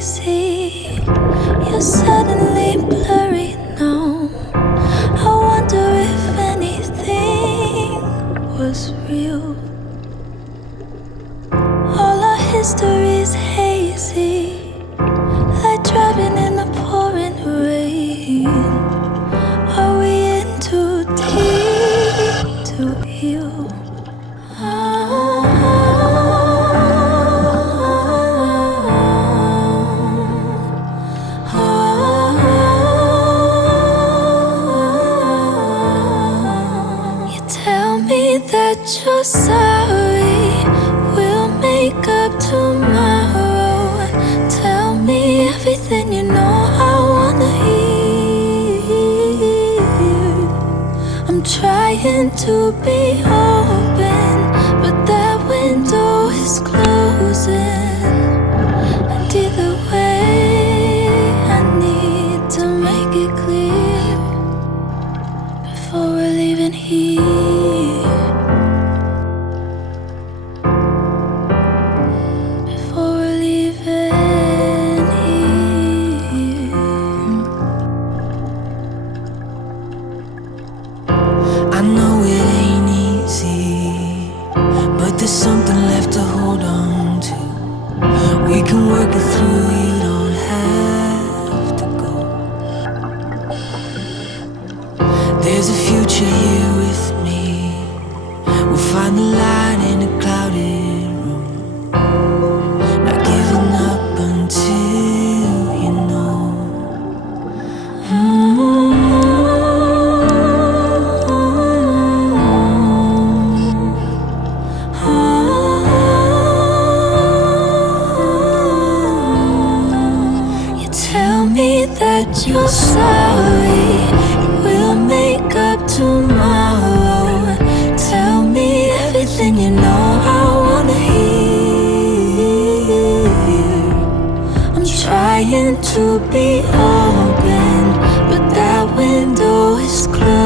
hazy. You're suddenly blurry now. I wonder if anything was real. All our history's hazy, like driving in the pouring rain. Are we in too deep to heal? You tell me that you're sorry, we'll make up tomorrow. Tell me everything you know I wanna hear. I'm trying to be open, but that window is closing. And either way, I need to make it clear before we're leaving here. Before we're leaving here. I know it ain't easy, but there's something left to hold on to. We can work it through, you don't have to go. There's a future here with me. We'll find the light in a clouded room. Not giving up until you know. You tell me that you're sorry, we'll make up tomorrow. Tell me everything you know I wanna hear. I'm trying to be open, but that window is closed.